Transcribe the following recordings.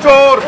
Chor!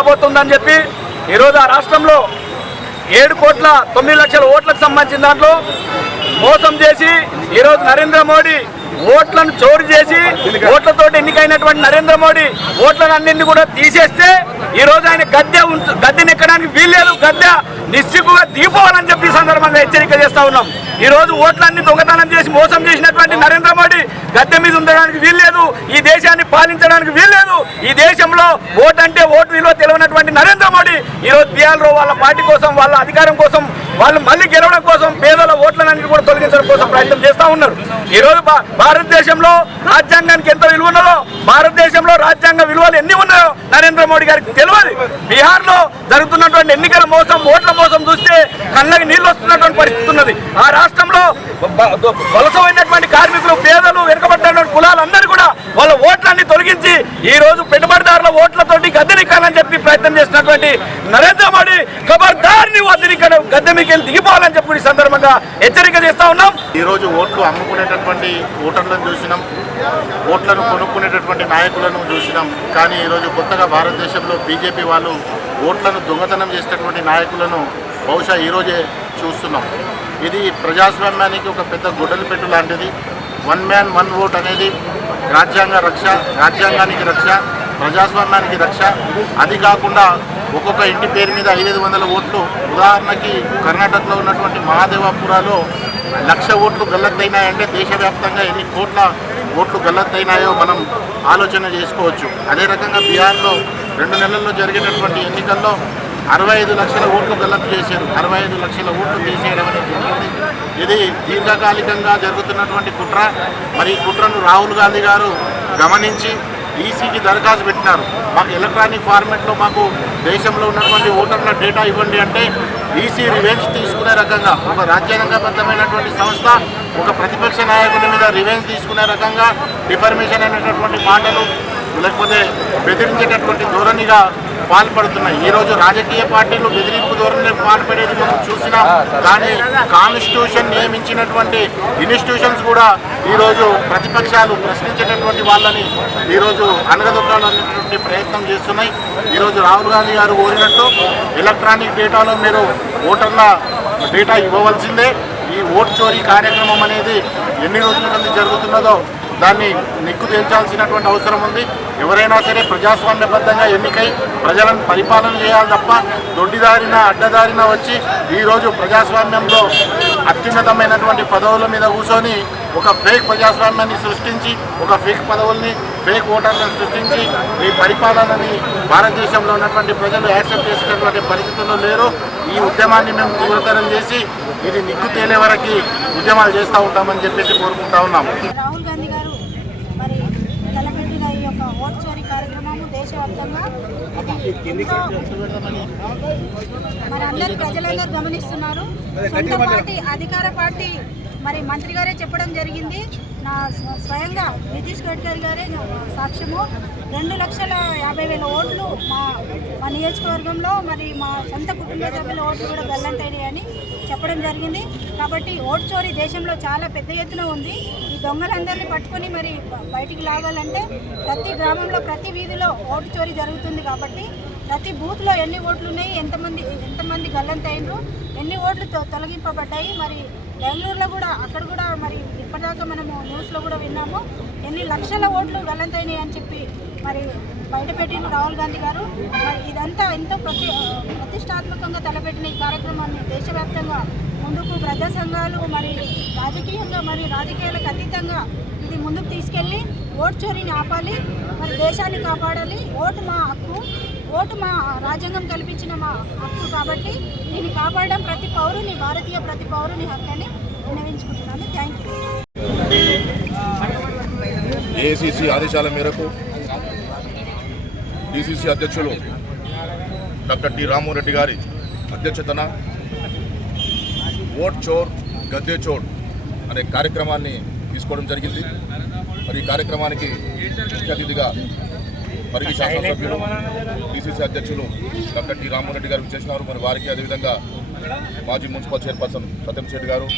రాబోతుందని చెప్పి ఈరోజు ఆ రాష్ట్రంలో ఏడు కోట్ల తొమ్మిది లక్షల ఓట్లకు సంబంధించిన దాంట్లో మోసం చేసి ఈరోజు నరేంద్ర మోడీ ఓట్లను చోరు చేసి ఓట్లతోటి ఎన్నికైనటువంటి నరేంద్ర మోడీ ఓట్లను అన్నింటినీ కూడా తీసేస్తే ఈ రోజు ఆయన గద్దె గద్దెని ఎక్కడానికి వీల్లేదు. గద్దె నిస్సిగ్గుగా దిగిపోవాలని చెప్పి సందర్భంగా హెచ్చరిక చేస్తా ఉన్నాం. ఈ రోజు ఓట్లన్నీ దొంగతనం చేసి మోసం చేసినటువంటి నరేంద్ర మోడీ గద్దె మీద ఉండడానికి వీల్లేదు. ఈ దేశాన్ని పాలించడానికి వీల్లేదు. ఈ దేశంలో ఓటు అంటే ఓటు విలువ తెలియనటువంటి నరేంద్ర మోడీ ఈ రోజు బీహార్లో వాళ్ళ పార్టీ కోసం వాళ్ళ అధికారం కోసం వాళ్ళు మళ్ళీ గెలవడం కోసం పేదల ఓట్లన్నీ కూడా తొలగించడం కోసం ప్రయత్నం చేస్తూ ఉన్నారు. ఈ రోజు భారతదేశంలో రాజ్యాంగానికి ఎంత విలువ ఉన్నదో భారతదేశంలో రాజ్యాంగ విలువలు ఎన్ని ఉన్నాయో నరేంద్ర మోడీ గారికి తెలియదు బీహార్లో జరుగుతున్నటువంటి ఎన్నికల మోసం ఓట్ల మోసం చూస్తే కళ్ళకి నీళ్ళు వస్తున్నటువంటి పరిస్థితి ఉన్నది. ఆ రాష్ట్రంలో వలసమైనటువంటి కార్మికులు పేదలు వెనుకబడ్డటువంటి కులాలందరూ కూడా వాళ్ళ ఓట్లన్నీ తొలగించి ఈ రోజు పెట్టుబడిదారుల ఓట్లతోటి గద్దెనిక్కాలని చెప్పి ప్రయత్నం చేసినటువంటి నరేంద్ర మోడీ ఖబర్దార్ని వద్దెనిక్కడ గద్దె మీకు వెళ్ళి దిగిపోవాలని చెప్పి సందర్భంగా హెచ్చరిక చేస్తా ఉన్నాం. ఈరోజు ఓట్లు అమ్ముకునేటటువంటి ఓటర్లను చూసినాం. ఓట్లను కొనుక్కునేటటువంటి నాయకులను చూసినాం. కానీ ఈరోజు కొత్తగా భారతదేశంలో బీజేపీ వాళ్ళు ఓట్లను దొంగతనం చేసేటటువంటి నాయకులను బహుశా ఈరోజే చూస్తున్నాం. ఇది ప్రజాస్వామ్యానికి ఒక పెద్ద గొడ్డలు పెట్టు లాంటిది. వన్ మ్యాన్ వన్ ఓట్ అనేది రాజ్యాంగ రక్ష రాజ్యాంగానికి రక్ష ప్రజాస్వామ్యానికి రక్ష. అది కాకుండా ఒక్కొక్క ఇంటి పేరు మీద ఐదైదు వందల ఓట్లు. ఉదాహరణకి కర్ణాటకలో ఉన్నటువంటి మహాదేవపురాలో లక్ష ఓట్లు గల్లత్తైనాయంటే దేశవ్యాప్తంగా ఎన్ని కోట్ల ఓట్లు గల్లత్తైనాయో మనం ఆలోచన చేసుకోవచ్చు. అదే రకంగా బీహార్లో రెండు నెలల్లో జరిగినటువంటి ఎన్నికల్లో అరవై ఐదు లక్షల ఓట్లు గల్లత్తు చేశారు. అరవై ఐదు లక్షల ఓట్లు తీసేయడం అనేది జరిగింది. ఇది దీర్ఘకాలికంగా జరుగుతున్నటువంటి కుట్ర. మరి ఈ కుట్రను రాహుల్ గాంధీ గారు గమనించి ఈసీకి దరఖాస్తు పెట్టినారు. మాకు ఎలక్ట్రానిక్ ఫార్మెట్లో మాకు దేశంలో ఉన్నటువంటి ఓటర్ల డేటా ఇవ్వండి అంటే ఈసీ రివెంజ్ తీసుకునే రకంగా ఒక రాజ్యాంగబద్ధమైనటువంటి సంస్థ ఒక ప్రతిపక్ష నాయకుడి మీద రివెంజ్ తీసుకునే రకంగా డిఫర్మేషన్ అనేటటువంటి మాటలు లేకపోతే బెదిరించేటటువంటి ధోరణిగా పాల్పడుతున్నాయి. ఈ రోజు రాజకీయ పార్టీలు బెదిరింపు ధోరణి పాల్పడేది మనం చూసినాం కానీ కాన్స్టిట్యూషన్ నియమించినటువంటి ఇన్స్టిట్యూషన్స్ కూడా ఈరోజు ప్రతిపక్షాలు ప్రశ్నించేటటువంటి వాళ్ళని ఈరోజు అనగదొక్కాలనేటువంటి ప్రయత్నం చేస్తున్నాయి. ఈరోజు రాహుల్ గాంధీ గారు కోరినట్టు ఎలక్ట్రానిక్ డేటాలో మీరు ఓటర్ల డేటా ఇవ్వవలసిందే. ఈ ఓట్ చోరీ కార్యక్రమం అనేది ఎన్ని రోజుల నుండి జరుగుతున్నదో దాన్ని నిక్కు తేల్చాల్సినటువంటి అవసరం ఉంది. ఎవరైనా సరే ప్రజాస్వామ్యబద్ధంగా ఎన్నికై ప్రజలను పరిపాలన చేయాలి తప్ప దొడ్డిదారిన అడ్డదారిన వచ్చి ఈరోజు ప్రజాస్వామ్యంలో అత్యున్నతమైనటువంటి పదవుల మీద కూర్చొని ఒక ఫేక్ ప్రజాస్వామ్యాన్ని సృష్టించి ఒక ఫేక్ పదవుల్ని ఫేక్ ఓటర్లను సృష్టించి ఈ పరిపాలనని భారతదేశంలో ఉన్నటువంటి ప్రజలు యాక్సెప్ట్ చేసేటటువంటి పరిస్థితుల్లో లేరు. ఈ ఉద్యమాన్ని మేము తీవ్రతరం చేసి ఇది నిగ్గు తేలే వరకు ఉద్యమాలు చేస్తూ ఉంటామని చెప్పేసి కోరుకుంటా ఉన్నాము రాహుల్ గాంధీ గారు మరి తలపెట్టిన ఈ యొక్క ఓట్ చోరీ కార్యక్రమము దేశ దేశవ్యాప్తంగా మరి అందరు ప్రజలందరూ గమనిస్తున్నారు. సొంత పార్టీ అధికార పార్టీ మరి మంత్రి గారే చెప్పడం జరిగింది. నా స్వ- స్వయంగా నితీష్ గడ్కరీ గారే సాక్ష్యము. రెండు లక్షల యాభై వేల ఓట్లు మా మా నియోజకవర్గంలో మరి మా సొంత కుటుంబ సభ్యుల ఓట్లు కూడా గల్లంతైనాయి అని చెప్పడం జరిగింది. కాబట్టి ఓటు చోరీ దేశంలో చాలా పెద్ద ఎత్తున ఉంది. దొంగలందరినీ పట్టుకొని మరి బయటికి లాగాలంటే ప్రతి గ్రామంలో ప్రతి వీధిలో ఓటు చోరీ జరుగుతుంది కాబట్టి ప్రతి బూత్లో ఎన్ని ఓట్లు ఉన్నాయి ఎంతమంది ఎంతమంది గల్లంతైనరు ఎన్ని ఓట్లు తొలగింపబడ్డాయి మరి బెంగళూరులో కూడా అక్కడ కూడా మరి ఇప్పటిదాకా మనము న్యూస్లో కూడా విన్నాము ఎన్ని లక్షల ఓట్లు గల్లంతైనాయి అని చెప్పి మరి బయటపెట్టిన రాహుల్ గాంధీ గారు. మరి ఇదంతా ఎంతో ప్రతి ప్రతిష్టాత్మకంగా తలపెట్టిన ఈ కార్యక్రమాన్ని దేశవ్యాప్తంగా ముందుకు ప్రజా సంఘాలు మరి రాజకీయంగా మరి రాజకీయాలకు అతీతంగా ఇది ముందుకు తీసుకెళ్ళి ఓటు చోరీని ఆపాలి మరి దేశాన్ని కాపాడాలి. ఓటు మా హక్కు ఓటు మా రాజ్యాంగం కల్పించిన మా హక్కు కాబట్టి దీన్ని కాపాడడం ప్రతి పౌరుని భారతీయ ప్రతి పౌరుని హక్కు అని విన్నవించుకుంటున్నాను. థ్యాంక్ యూ ఏసీసీ ఆదేశాల మేరకు డిసిసి అధ్యక్షులు డాక్టర్ టి రామోరెడ్డి గారి అధ్యక్షతన ఓట్ చోర్ గద్దె చోర్ అనే కార్యక్రమాన్ని తీసుకోవడం జరిగింది. మరి ఈ కార్యక్రమానికి ముఖ్య అతిథిగా పరిగి శాసనసభ్యులు డిసిసి అధ్యక్షులు డాక్టర్ టి రామోరెడ్డి గారు విచ్చేసినారు. మరి వారికి అదేవిధంగా మాజీ మున్సిపల్ చైర్పర్సన్ సత్యం శెట్టి గారు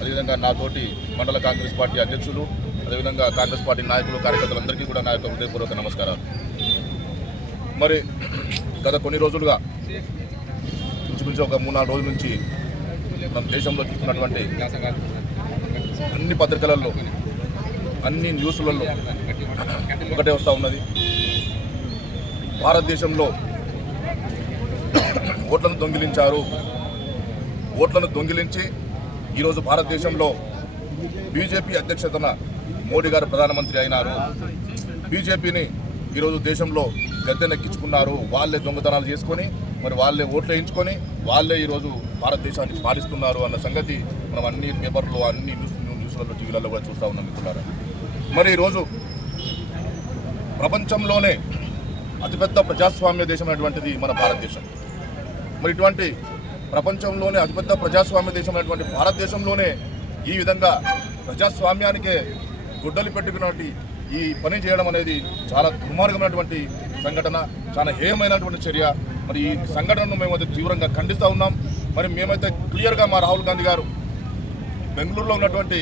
అదేవిధంగా నాతోటి మండల కాంగ్రెస్ పార్టీ అధ్యక్షులు అదేవిధంగా కాంగ్రెస్ పార్టీ నాయకులు కార్యకర్తలందరికీ కూడా నా యొక్క హృదయపూర్వక నమస్కారాలు. మరి గత కొన్ని రోజులుగా ఇంచుమించు ఒక మూడు నాలుగు రోజుల నుంచి మన దేశంలో చూస్తున్నటువంటి అన్ని పత్రికలలో అన్ని న్యూస్లలో ఒకటే వస్తూ ఉన్నది. భారతదేశంలో ఓట్లను దొంగిలించారు. ఓట్లను దొంగిలించి ఈరోజు భారతదేశంలో బీజేపీ అధ్యక్షతన మోడీ గారు ప్రధానమంత్రి అయినారు. బీజేపీని ఈరోజు దేశంలో గద్దెనెక్కించుకున్నారు. వాళ్ళే దొంగతనాలు చేసుకొని మరి వాళ్ళే ఓట్లు వేయించుకొని వాళ్ళే ఈరోజు భారతదేశాన్ని పాలిస్తున్నారు అన్న సంగతి మనం అన్ని పేపర్లో అన్ని న్యూస్ న్యూస్లలో టీవీలలో కూడా చూస్తూ ఉన్నాం మిత్రులారా. మరి ఈరోజు ప్రపంచంలోనే అతిపెద్ద ప్రజాస్వామ్య దేశం మన భారతదేశం. మరి ఇటువంటి ప్రపంచంలోనే అతిపెద్ద ప్రజాస్వామ్య దేశం భారతదేశంలోనే ఈ విధంగా ప్రజాస్వామ్యానికే గుడ్డలు పెట్టుకున్నటువంటి ఈ పని చేయడం అనేది చాలా దుర్మార్గమైనటువంటి సంఘటన చాలా హేయమైనటువంటి చర్య. మరి ఈ సంఘటనను మేమైతే తీవ్రంగా ఖండిస్తూ ఉన్నాం. మరి మేమైతే క్లియర్గా మా రాహుల్ గాంధీ గారు బెంగళూరులో ఉన్నటువంటి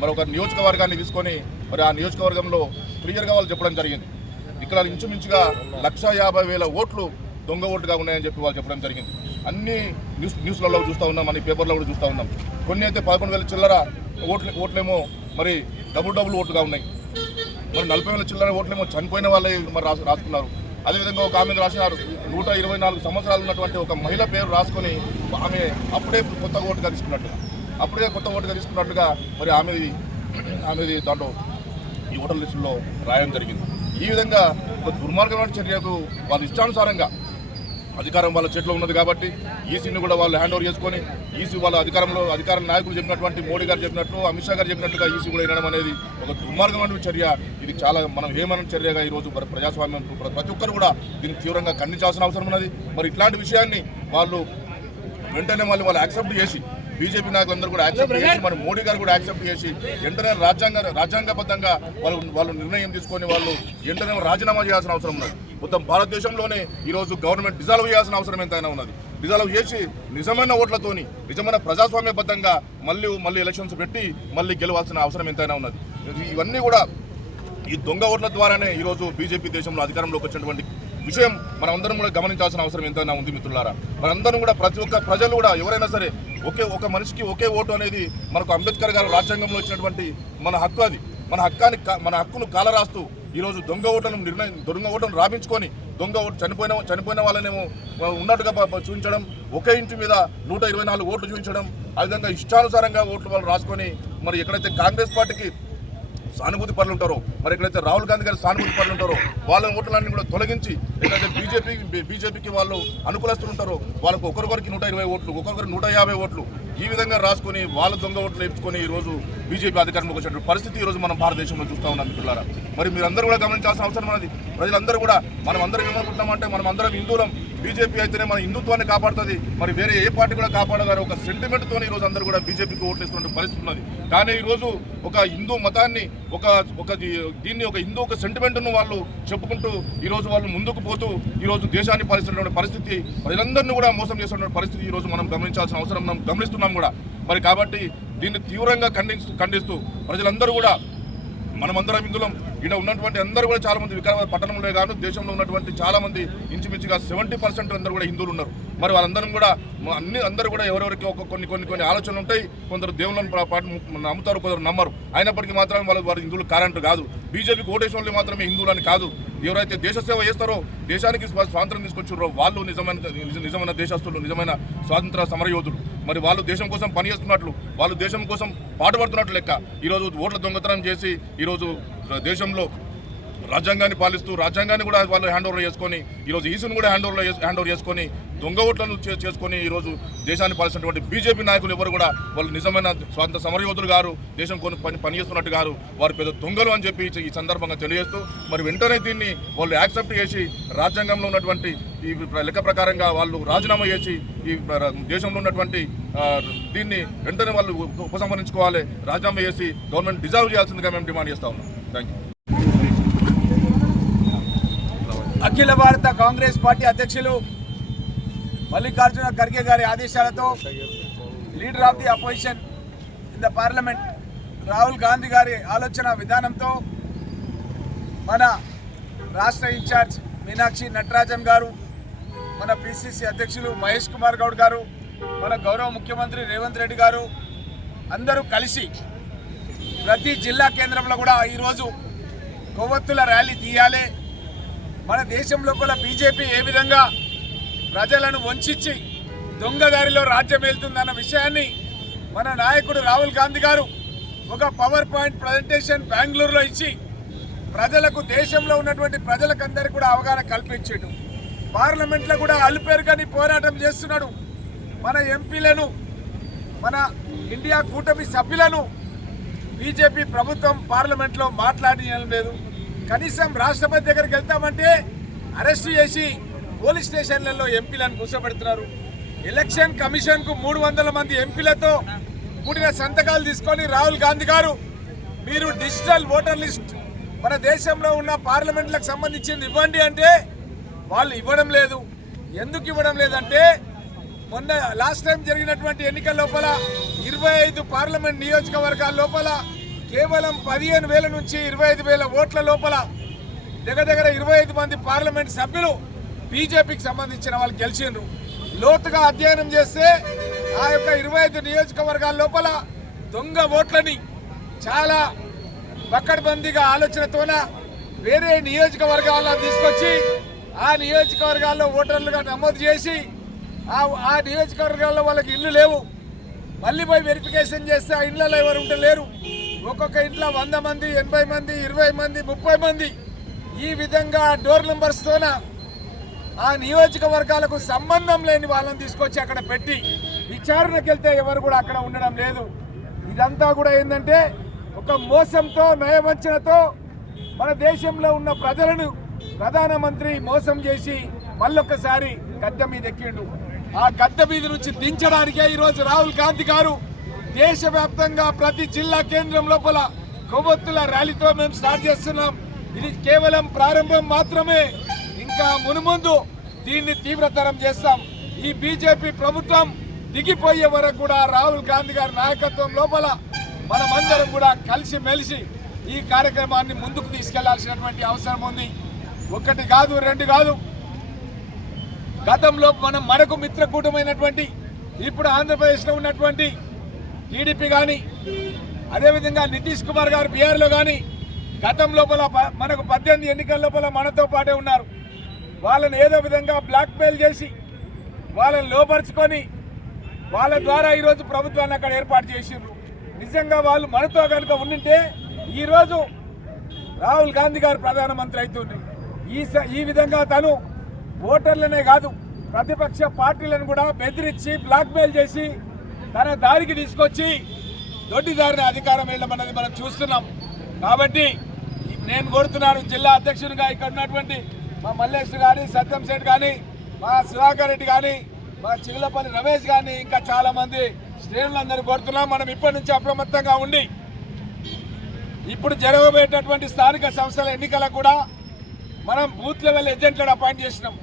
మరి ఒక నియోజకవర్గాన్ని తీసుకొని మరి ఆ నియోజకవర్గంలో క్లియర్గా వాళ్ళు చెప్పడం జరిగింది. ఇక్కడ ఇంచుమించుగా లక్ష యాభై వేల ఓట్లు దొంగ ఓట్లుగా ఉన్నాయని చెప్పి వాళ్ళు చెప్పడం జరిగింది. అన్ని న్యూస్ న్యూస్లలో చూస్తూ ఉన్నాం అన్ని పేపర్లో కూడా చూస్తూ ఉన్నాం. కొన్ని అయితే పదకొండు వేల చిల్లర ఓట్లు ఓట్లేమో మరి డబుల్ డబుల్ ఓట్లుగా ఉన్నాయి. మరి నలభై వేల చిల్లర ఓట్లేమో చనిపోయిన వాళ్ళే మరి రాసు రాసుకున్నారు. అదేవిధంగా ఒక ఆమె రాసినారు. నూట ఇరవై నాలుగు సంవత్సరాలు ఉన్నటువంటి ఒక మహిళ పేరు రాసుకొని ఆమె అప్పుడే కొత్త ఓటుగా తీసుకున్నట్టుగా అప్పుడే కొత్త ఓటుగా తీసుకున్నట్టుగా మరి ఆమెది ఆమెది దాంట్లో ఈ ఓటర్ లిస్టులో రాయడం జరిగింది. ఈ విధంగా ఒక దుర్మార్గమైన చర్యకు వాళ్ళ ఇష్టానుసారంగా అధికారం వాళ్ళ చేతిలో ఉన్నది కాబట్టి ఈసీని కూడా వాళ్ళు హ్యాండ్ ఓవర్ చేసుకొని ఈసీ వాళ్ళ అధికారంలో అధికార నాయకులు చెప్పినటువంటి మోడీ గారు చెప్పినట్లు అమిత్ షా గారు చెప్పినట్టుగా ఈసీ కూడా వినడం అనేది ఒక దుర్మార్గమైన చర్య. ఇది చాలా మనం ఏమన్న చర్యగా ఈరోజు ప్ర- ప్రజాస్వామ్యం ప్ర- ప్రతి ఒక్కరు కూడా దీన్ని తీవ్రంగా ఖండించాల్సిన అవసరం ఉన్నది. మరి ఇట్లాంటి విషయాన్ని వాళ్ళు వెంటనే వాళ్ళు వాళ్ళు యాక్సెప్ట్ చేసి బీజేపీ నాయకులందరూ కూడా యాక్సెప్ట్ చేసి మరి మోడీ గారు కూడా యాక్సెప్ట్ చేసి వెంటనే రాజ్యాంగ రాజ్యాంగబద్ధంగా వాళ్ళు వాళ్ళు నిర్ణయం తీసుకొని వాళ్ళు వెంటనే రాజీనామా చేయాల్సిన అవసరం ఉన్నది. మొత్తం భారతదేశంలోనే ఈరోజు గవర్నమెంట్ డిజాల్వ్ చేయాల్సిన అవసరం ఎంతైనా ఉన్నది. డిజాల్వ్ చేసి నిజమైన ఓట్లతోని నిజమైన ప్రజాస్వామ్యబద్ధంగా మళ్ళీ మళ్ళీ ఎలక్షన్స్ పెట్టి మళ్ళీ గెలవాల్సిన అవసరం ఎంతైనా ఉన్నది. ఇవన్నీ కూడా ఈ దొంగ ఓట్ల ద్వారానే ఈరోజు బీజేపీ దేశంలో అధికారంలోకి వచ్చినటువంటి విషయం మనందరం కూడా గమనించాల్సిన అవసరం ఎంతైనా ఉంది మిత్రులారా. మనందరం కూడా ప్రతి ఒక్క ప్రజలు కూడా ఎవరైనా సరే ఒకే ఒక మనిషికి ఒకే ఓటు అనేది మనకు అంబేద్కర్ గారు రాజ్యాంగంలో ఇచ్చినటువంటి మన హక్కు అది. మన హక్కాన్ని కా- మన హక్కును కాలరాస్తూ ఈరోజు దొంగ ఓటను నిర్ణయం దొంగ ఓటను రాపించుకొని దొంగ ఓటు చనిపోయిన చనిపోయిన వాళ్ళనేమో ఉన్నట్టుగా చూపించడం ఒకే ఇంటి మీద నూట ఇరవై నాలుగు ఓట్లు చూపించడం ఆ విధంగా ఇష్టానుసారంగా ఓట్లు వాళ్ళు రాసుకొని మరి ఎక్కడైతే కాంగ్రెస్ పార్టీకి సానుభూతి పనులు ఉంటారో. మరి ఎక్కడైతే రాహుల్ గాంధీ గారి సానుభూతి పనులు ఉంటారో వాళ్ళ ఓట్లన్నీ కూడా తొలగించి ఎక్కడైతే బీజేపీ బీజేపీకి వాళ్ళు అనుకూలస్తులు ఉంటారో వాళ్ళకు ఒకరికొరికి నూట ఇరవై ఓట్లు ఒక్కొక్కరు నూట యాభై ఓట్లు ఈ విధంగా రాసుకొని వాళ్ళ దొంగ ఓట్లు వేయించుకొని ఈ రోజు బీజేపీ అధికారంలోకి వచ్చినటువంటి పరిస్థితి ఈ రోజు మనం భారతదేశంలో చూస్తూ ఉన్నాం మిత్రులారా. మరి మీరందరూ కూడా గమనించాల్సిన అవసరం ఉన్నది. ప్రజలందరూ కూడా మనం అందరం ఏమనుకుంటామంటే మనం అందరం హిందువులం. బీజేపీ అయితేనే మన హిందుత్వాన్ని కాపాడుతుంది. మరి వేరే ఏ పార్టీ కూడా కాపాడగారు ఒక సెంటిమెంట్తో ఈరోజు ఈ రోజు అందరూ కూడా బీజేపీకి ఓట్లేస్తున్న పరిస్థితి ఉన్నది. కానీ ఈరోజు ఒక హిందూ మతాన్ని ఒక ఒక దీ- దీన్ని ఒక హిందూ ఒక సెంటిమెంట్ను వాళ్ళు చెప్పుకుంటూ ఈరోజు వాళ్ళు ముందుకు పోతూ ఈరోజు దేశాన్ని పాలిస్తున్నటువంటి పరిస్థితి ప్రజలందరినీ కూడా మోసం చేస్తున్న పరిస్థితి ఈ రోజు మనం గమనించాల్సిన అవసరం మనం గమనిస్తున్నాం కూడా. మరి కాబట్టి దీన్ని తీవ్రంగా ఖండిస్తూ ఖండిస్తూ ప్రజలందరూ కూడా మనమందరం ఇందులో ఇక్కడ ఉన్నటువంటి అందరూ కూడా చాలా మంది వికారాబాద్ పట్టణంలో కాదు దేశంలో ఉన్నటువంటి చాలా మంది ఇంచుమించుగా సెవెంటీ పర్సెంట్ అందరూ కూడా హిందువులు ఉన్నారు. మరి వాళ్ళందరం కూడా అన్ని అందరూ కూడా ఎవరెవరికి ఒక కొన్ని కొన్ని కొన్ని ఆలోచనలు ఉంటాయి కొందరు దేవుళ్ళని పాటు నమ్ముతారు కొందరు నమ్మరు. అయినప్పటికీ మాత్రం వాళ్ళు వారు హిందువులు కారంట కాదు. బీజేపీకి ఓటేసిన వాళ్ళు మాత్రమే హిందువులని కాదు. ఎవరైతే దేశ సేవ చేస్తారో దేశానికి స్వాతంత్రం తీసుకొచ్చారో వాళ్ళు నిజమైన నిజమైన దేశస్తులు నిజమైన స్వాతంత్ర సమరయోధులు. మరి వాళ్ళు దేశం కోసం పనిచేస్తున్నట్లు వాళ్ళు దేశం కోసం పాటుపడుతున్నట్లు లెక్క. ఈరోజు ఓట్ల దొంగతనం చేసి ఈరోజు దేశంలో రాజ్యాంగాన్ని పాలిస్తూ రాజ్యాంగాన్ని కూడా వాళ్ళు హ్యాండ్ ఓవర్ చేసుకొని ఈరోజు ఈసును కూడా హ్యాండ్ ఓవర్ హ్యాండ్ ఓవర్ చేసుకొని దొంగ ఓట్లను చేసుకొని ఈరోజు దేశాన్ని పాలిస్తున్నటువంటి బీజేపీ నాయకులు ఎవరు కూడా వాళ్ళు నిజమైన స్వాతంత్ర సమరయోధులు గారు దేశం కొన్ని పని పనిచేస్తున్నట్టు గారు వారు పెద్ద దొంగలు అని చెప్పి ఈ సందర్భంగా తెలియజేస్తూ మరి వెంటనే దీన్ని వాళ్ళు యాక్సెప్ట్ చేసి రాజ్యాంగంలో ఉన్నటువంటి ఈ లెక్క ప్రకారంగా వాళ్ళు రాజీనామా చేసి ఈ దేశంలో ఉన్నటువంటి దీన్ని వెంటనే వాళ్ళు ఉపసంహరించుకోవాలి రాజీనామా చేసి గవర్నమెంట్ డిజాల్వ్ చేయాల్సిందిగా మేము డిమాండ్ చేస్తా ఉన్నాం. అఖిల భారత కాంగ్రెస్ పార్టీ అధ్యక్షులు మల్లికార్జున ఖర్గే గారి ఆదేశాలతో leader of the opposition in the parliament Rahul Gandhi గారి ఆలోచన విధానంతో మన రాష్ట్ర ఇన్ఛార్జ్ మీనాక్షి నటరాజన్ గారు మన పిసిసి అధ్యక్షులు మహేష్ కుమార్ గౌడ్ గారు మన గౌరవ ముఖ్యమంత్రి రేవంత్ రెడ్డి గారు అందరూ కలిసి ప్రతి జిల్లా కేంద్రంలో కూడా ఈరోజు కొవ్వొత్తుల ర్యాలీ తీయాలి. మన దేశంలో కూడా బీజేపీ ఏ విధంగా ప్రజలను వంచి దొంగదారిలో రాజ్యం వెళ్తుందన్న విషయాన్ని మన నాయకుడు రాహుల్ గాంధీ గారు ఒక పవర్ పాయింట్ ప్రజెంటేషన్ బెంగళూరులో ఇచ్చి ప్రజలకు దేశంలో ఉన్నటువంటి ప్రజలకందరికీ కూడా అవగాహన కల్పించాడు. పార్లమెంట్లో కూడా అలుపేరుగని పోరాటం చేస్తున్నాడు. మన ఎంపీలను మన ఇండియా కూటమి సభ్యులను బీజేపీ ప్రభుత్వం పార్లమెంట్లో మాట్లాడడం లేదు. కనీసం రాష్ట్రపతి దగ్గరికి వెళ్తామంటే అరెస్ట్ చేసి పోలీస్ స్టేషన్లలో ఎంపీలను కూర్చోబెడుతున్నారు. ఎలక్షన్ కమిషన్కు మూడు వందల మంది ఎంపీలతో కూడిన సంతకాలు తీసుకొని రాహుల్ గాంధీ గారు మీరు డిజిటల్ ఓటర్ లిస్ట్ మన దేశంలో ఉన్న పార్లమెంట్లకు సంబంధించింది ఇవ్వండి అంటే వాళ్ళు ఇవ్వడం లేదు. ఎందుకు ఇవ్వడం లేదంటే మొన్న లాస్ట్ టైం జరిగినటువంటి ఎన్నికల లోపల ఇరవై ఐదు పార్లమెంట్ నియోజకవర్గాల లోపల కేవలం పదిహేను వేల నుంచి ఇరవై ఐదు వేల ఓట్ల లోపల దగ్గర దగ్గర ఇరవై ఐదు మంది పార్లమెంట్ సభ్యులు బీజేపీకి సంబంధించిన వాళ్ళు గెలిచిండ్రు. లోతుగా అధ్యయనం చేస్తే ఆ యొక్క ఇరవై ఐదు నియోజకవర్గాల లోపల దొంగ ఓట్లని చాలా పక్కడబందీగా ఆలోచనతోన వేరే నియోజకవర్గాల్లో తీసుకొచ్చి ఆ నియోజకవర్గాల్లో ఓటర్లుగా నమోదు చేసి ఆ ఆ నియోజకవర్గాల్లో వాళ్ళకి ఇల్లు లేవు. మళ్ళీ పోయి వెరిఫికేషన్ చేస్తే ఆ ఇళ్ళలో ఎవరు ఉంటే లేరు. ఒక్కొక్క ఇంట్లో వంద మంది ఎనభై మంది ఇరవై మంది ముప్పై మంది. ఈ విధంగా డోర్ నెంబర్స్తోన ఆ నియోజకవర్గాలకు సంబంధం లేని వాళ్ళని తీసుకొచ్చి అక్కడ పెట్టి విచారణకు వెళ్తే ఎవరు కూడా అక్కడ ఉండడం లేదు. ఇదంతా కూడా ఏంటంటే ఒక మోసంతో నయవంచనతో మన దేశంలో ఉన్న ప్రజలను ప్రధానమంత్రి మోసం చేసి మళ్ళొక్కసారి గద్దె మీద ఎక్కిండు. ఆ గద్దె మీద నుంచి దించడానికే ఈరోజు రాహుల్ గాంధీ గారు దేశవ్యాప్తంగా ప్రతి జిల్లా కేంద్రం లోపల కొవ్వొత్తుల ర్యాలీతో మేము స్టార్ట్ చేస్తున్నాం. ఇది కేవలం ప్రారంభం మాత్రమే. ఇంకా మునుముందు దీన్ని తీవ్రతరం చేస్తాం. ఈ బీజేపీ ప్రభుత్వం దిగిపోయే వరకు కూడా రాహుల్ గాంధీ గారి నాయకత్వం లోపల మనమందరం కూడా కలిసి మెలిసి ఈ కార్యక్రమాన్ని ముందుకు తీసుకెళ్ళాల్సినటువంటి అవసరం ఉంది. ఒకటి కాదు రెండు కాదు. గతంలో మనం మనకు మిత్రకూటమైనటువంటి ఇప్పుడు ఆంధ్రప్రదేశ్లో ఉన్నటువంటి టీడీపీ కానీ అదేవిధంగా నితీష్ కుమార్ గారు బీహార్లో కానీ గతం లోపల ప- మనకు పద్దెనిమిది ఎన్నికల లోపల మనతో పాటే ఉన్నారు. వాళ్ళని ఏదో విధంగా బ్లాక్మెయిల్ చేసి వాళ్ళని లోపరుచుకొని వాళ్ళ ద్వారా ఈరోజు ప్రభుత్వాన్ని అక్కడ ఏర్పాటు చేసిండ్రు. నిజంగా వాళ్ళు మనతో కనుక ఉండింటే ఈరోజు రాహుల్ గాంధీ గారు ప్రధానమంత్రి అవుతుంది ఈ స- ఈ విధంగా తను ఓటర్లనే కాదు ప్రతిపక్ష పార్టీలను కూడా బెదిరించి బ్లాక్మెయిల్ చేసి తన దారికి తీసుకొచ్చి దొడ్డిదారిని అధికారం వెళ్ళమన్నది మనం చూస్తున్నాం. కాబట్టి నేను కోరుతున్నాను జిల్లా అధ్యక్షునిగా ఇక్కడ ఉన్నటువంటి మా మల్లేష్ కానీ సత్యం సేట్ కానీ మా సుధాకర్ రెడ్డి కానీ మా చిగులపల్లి రమేష్ కానీ ఇంకా చాలామంది శ్రేణులందరూ కోరుతున్నాం. మనం ఇప్పటి నుంచి అప్రమత్తంగా ఉండి ఇప్పుడు జరగబోయేటటువంటి స్థానిక సంస్థల ఎన్నికలకు కూడా మనం బూత్ లెవెల్ ఏజెంట్లను అపాయింట్ చేసినాం.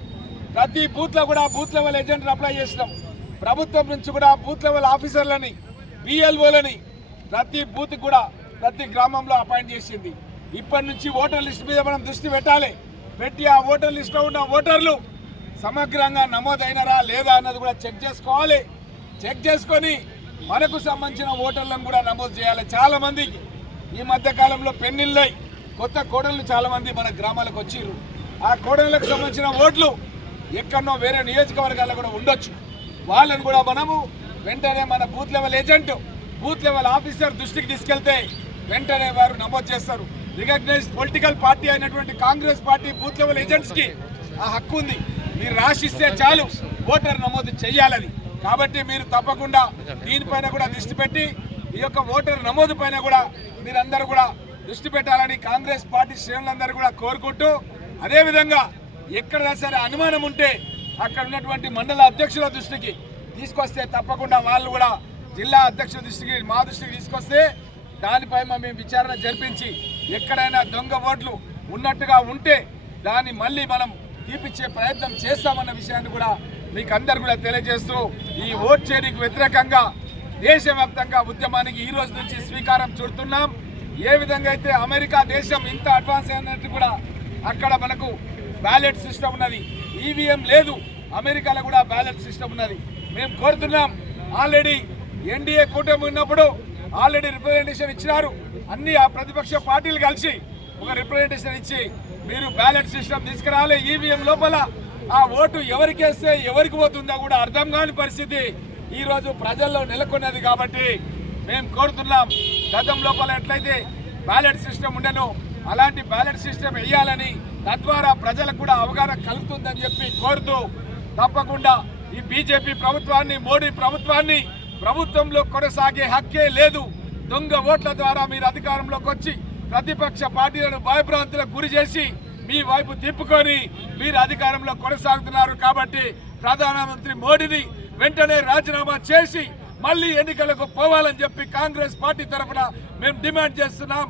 ప్రతి బూత్లో కూడా బూత్ లెవెల్ ఏజెంట్లను అప్లై చేసినాం. ప్రభుత్వం నుంచి కూడా బూత్ లెవెల్ ఆఫీసర్లని బిఎల్ఓలని ప్రతి బూత్ కూడా ప్రతి గ్రామంలో అపాయింట్ చేసింది. ఇప్పటి నుంచి ఓటర్ లిస్ట్ మీద మనం దృష్టి పెట్టాలి. పెట్టి ఆ ఓటర్ లిస్ట్లో ఉన్న ఓటర్లు సమగ్రంగా నమోదైనరా లేదా అన్నది కూడా చెక్ చేసుకోవాలి. చెక్ చేసుకొని మనకు సంబంధించిన ఓటర్లను కూడా నమోదు చేయాలి. చాలామందికి ఈ మధ్యకాలంలో పెన్నిళ్ళై కొత్త కోడళ్ళు చాలా మంది మన గ్రామాలకు వచ్చిర్రు. ఆ కోడళ్ళకు సంబంధించిన ఓట్లు ఎక్కడనో వేరే నియోజకవర్గాల్లో కూడా ఉండొచ్చు. వాళ్ళని కూడా మనము వెంటనే మన booth level agent booth level officer దృష్టికి తీసుకెళ్తే వెంటనే వారు నమోదు చేస్తారు. రికగ్నైజ్ పొలిటికల్ పార్టీ అయినటువంటి కాంగ్రెస్ పార్టీ బూత్ లెవెల్ ఏజెంట్స్కి ఆ హక్కు ఉంది. మీరు రాసిస్తే చాలు ఓటర్ నమోదు చేయాలని కాబట్టి మీరు తప్పకుండా దీనిపైన కూడా దృష్టి పెట్టి ఈ యొక్క ఓటర్ నమోదు పైన కూడా మీరందరూ కూడా దృష్టి పెట్టాలని కాంగ్రెస్ పార్టీ శ్రేణులందరూ కూడా కోరుకుంటూ అదేవిధంగా ఎక్కడ సరే అనుమానం ఉంటే అక్కడ ఉన్నటువంటి మండల అధ్యక్షుల దృష్టికి తీసుకొస్తే తప్పకుండా వాళ్ళు కూడా జిల్లా అధ్యక్షుల దృష్టికి మా దృష్టికి తీసుకొస్తే దానిపై మేము విచారణ జరిపించి ఎక్కడైనా దొంగ ఓట్లు ఉన్నట్టుగా ఉంటే దాన్ని మళ్ళీ మనం తీపిచ్చే ప్రయత్నం చేస్తామన్న విషయాన్ని కూడా మీకు అందరు కూడా తెలియజేస్తూ ఈ ఓట్ చేరికి వ్యతిరేకంగా దేశవ్యాప్తంగా ఉద్యమానికి ఈ రోజు నుంచి స్వీకారం చుడుతున్నాం. ఏ విధంగా అయితే అమెరికా దేశం ఇంత అడ్వాన్స్ అయినట్టు కూడా అక్కడ మనకు బ్యాలెట్ సిస్టమ్ ఉన్నది. ఈవీఎం లేదు. అమెరికాలో కూడా బ్యాలెట్ సిస్టమ్ ఉన్నది. మేము కోరుతున్నాం ఆల్రెడీ ఎన్డీఏ కూటమి ఉన్నప్పుడు ఆల్రెడీ రిప్రజెంటేషన్ ఇచ్చినారు. అన్ని ఆ ప్రతిపక్ష పార్టీలు కలిసి ఒక రిప్రజెంటేషన్ ఇచ్చి మీరు బ్యాలెట్ సిస్టమ్ తీసుకురావాలి ఈవీఎం లోపల. ఆ ఓటు ఎవరికి వేస్తే ఎవరికి పోతుందో కూడా అర్థం కాని పరిస్థితి ఈరోజు ప్రజల్లో నెలకొన్నది కాబట్టి మేము కోరుతున్నాం. గతం లోపల ఎట్లయితే బ్యాలెట్ సిస్టమ్ ఉండను. అలాంటి బ్యాలెట్ సిస్టమ్ వేయాలని తద్వారా ప్రజలకు కూడా అవగాహన కలుగుతుందని చెప్పి కోరుతూ తప్పకుండా ఈ బీజేపీ ప్రభుత్వాన్ని మోడీ ప్రభుత్వాన్ని ప్రభుత్వంలో కొనసాగే హక్కే లేదు. దొంగ ఓట్ల ద్వారా మీరు అధికారంలోకి వచ్చి ప్రతిపక్ష పార్టీలను భయభ్రాంతులకు గురి చేసి మీ వైపు తిప్పుకొని మీరు అధికారంలో కొనసాగుతున్నారు కాబట్టి ప్రధానమంత్రి మోడీని వెంటనే రాజీనామా చేసి మళ్ళీ ఎన్నికలకు పోవాలని చెప్పి కాంగ్రెస్ పార్టీ తరఫున మేము డిమాండ్ చేస్తున్నాం.